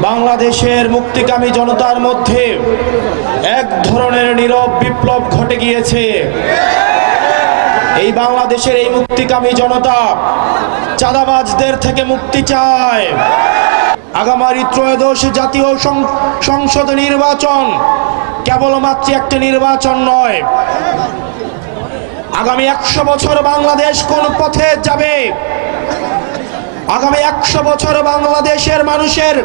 বাংলাদেশের মুক্তিকামী জনতার মধ্যে এক ধরনের নীরব বিপ্লব ঘটে গিয়েছে। এই বাংলাদেশের এই মুক্তিকামী জনতা চাঁদাবাজদের থেকে মুক্তি চায়। আগামী ত্রয়োদশ জাতীয় সংসদ নির্বাচন কেবলমাত্র একটি নির্বাচন নয়, আগামী 100 বছর বাংলাদেশ কোন পথে যাবে, আগামী 100 বছর বাংলাদেশের মানুষের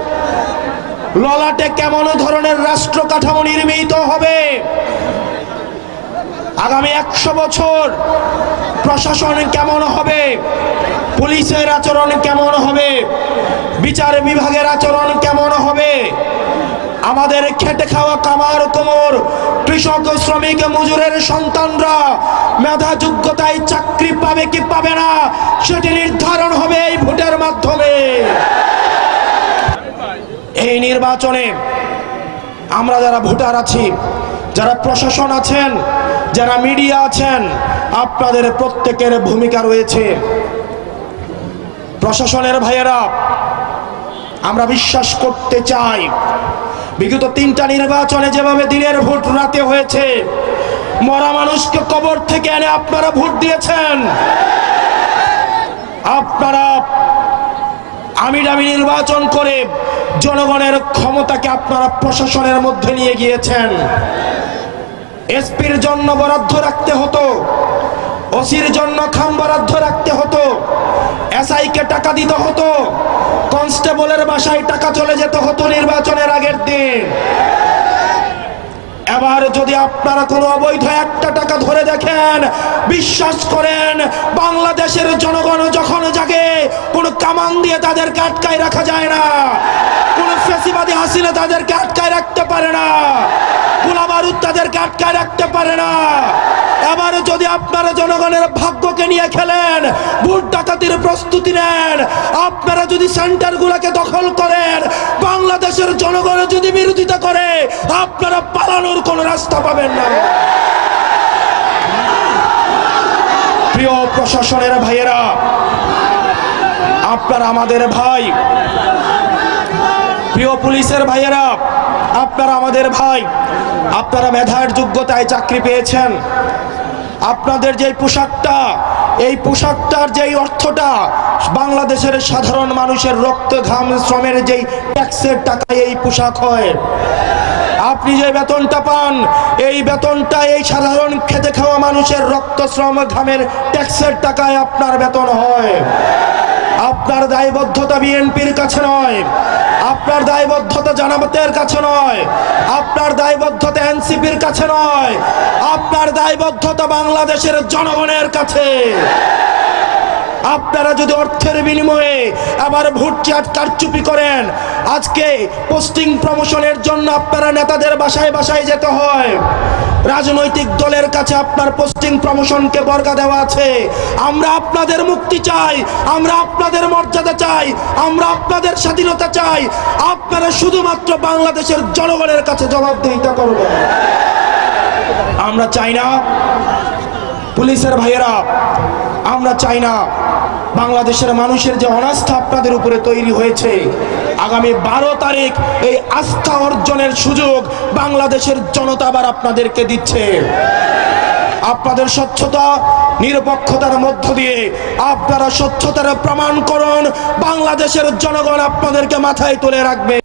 ললাটে কেমন ধরনের রাষ্ট্র কাঠামো নির্মিত হবে, আগামী 100 বছর প্রশাসন কেমন হবে, পুলিশের আচরণ কেমন হবে, বিচার বিভাগের আচরণ কেমন হবে, আমাদের খেটে খাওয়া কামার কোমর কৃষক শ্রমিক মজুরের সন্তানরা মেধা যোগ্যতায় চাকরি পাবে কি পাবে না সেটি নির্ধারণ হবে এই ভোটের মাধ্যমে। এই নির্বাচনে আমরা যারা ভোটার আছি, যারা প্রশাসন আছেন, যারা মিডিয়া আছেন, আপনাদের প্রত্যেকের ভূমিকা রয়েছে। প্রশাসনের ভাইয়েরা, আমরা বিশ্বাস করতে চাই বিগত 3টা নির্বাচনে যেভাবে দিনের ভোট রাতে হয়েছে, মরা মানুষকে কবর থেকে এনে আপনারা ভোট দিয়েছেন। আপনারা আমিডামি নির্বাচন করে জনগণের ক্ষমতাকে আপনারা প্রশাসনের মধ্যে নিয়ে গিয়েছেন। এসপির জন্য বরাদ্দ রাখতে হতো, ওসির জন্য খাম বরাদ্দ রাখতে হতো, এসআইকে টাকা দিতে হতো, কনস্টেবলের বাসায় টাকা চলে যেত হতো নির্বাচনের আগের দিন। এবার যদি আপনারা কোনো অবৈধ একটা টাকা ধরে দেখেন, বিশ্বাস করেন বাংলাদেশের জনগণ যখন জাগে, কোনো কামান দিয়ে তাদেরকে আটকায় রাখা যায় না, কোনো ফ্যাসিবাদী হাসিনা তাদেরকে আটকায় রাখতে পারে না, গোলা বারুদ তাদেরকে আটকায় রাখতে পারে না। এবার যদি আপনারা জনগণের ভাগ্যকে নিয়ে খেলেন, ভোট ডাকাতির প্রস্তুতি নেন, আপনারা যদি সেন্টারগুলোকে দখল করেন, বাংলাদেশের জনগণ যদি বিরোধিতা করে, আপনারা পালানোর কোনো রাস্তা পাবেন না। প্রিয় প্রশাসনের ভাইয়েরা, আপনারা আমাদের ভাই। প্রিয় পুলিশের ভাইয়েরা, আপনারা আমাদের ভাই। আপনারা মেধার যোগ্যতায় চাকরি পেয়েছেন। আপনাদের যে পোশাকটা, এই পোশাকটার যেই অর্থটা বাংলাদেশের সাধারণ মানুষের রক্ত ঘাম শ্রমের যেই ট্যাক্সের টাকায় এই পোশাক হয়। আপনি যে বেতনটা পান, এই বেতনটা এই সাধারণ খেতে খাওয়া মানুষের রক্ত শ্রম ঘামের ট্যাক্সের টাকায় আপনার বেতন হয়। আপনার দায়বদ্ধতা বিএনপির কাছে নয়, আপনার দায়বদ্ধতা জামাতের কাছে নয়, আপনার দায়বদ্ধতা এনসিপির কাছে নয়, আপনার দায়বদ্ধতা বাংলাদেশের জনগণের কাছে। আপনারা যদি অর্থের বিনিময়ে আবার ভোট কারচুপি করেন, আজকে পোস্টিং প্রমোশনের জন্য আপনারা নেতাদের বাসায় বাসায় যেতে হয়, রাজনৈতিক দলের কাছে আপনার পোস্টিং প্রমোশনকে বর্গা দেওয়া আছে। আমরা আপনাদের মুক্তি চাই, আমরা আপনাদের মর্যাদা চাই, আমরা আপনাদের স্বাধীনতা চাই। আপনারা শুধুমাত্র বাংলাদেশের জনগণের কাছে জবাবদিহিতা করবেন। আমরা চাই না, পুলিশের ভাইয়েরা, আমরা চাই না বাংলাদেশের মানুষের যে অনাস্থা আপনাদের উপরে তৈরি হয়েছে, আগামী 12 তারিখ এই আস্থা অর্জনের সুযোগ বাংলাদেশের জনতা আবার আপনাদেরকে দিচ্ছে। আপনাদের স্বচ্ছতা নিরপেক্ষতার মধ্য দিয়ে আপনারা স্বচ্ছতার প্রমাণ করুন, বাংলাদেশের জনগণ আপনাদেরকে মাথায় তুলে রাখবে।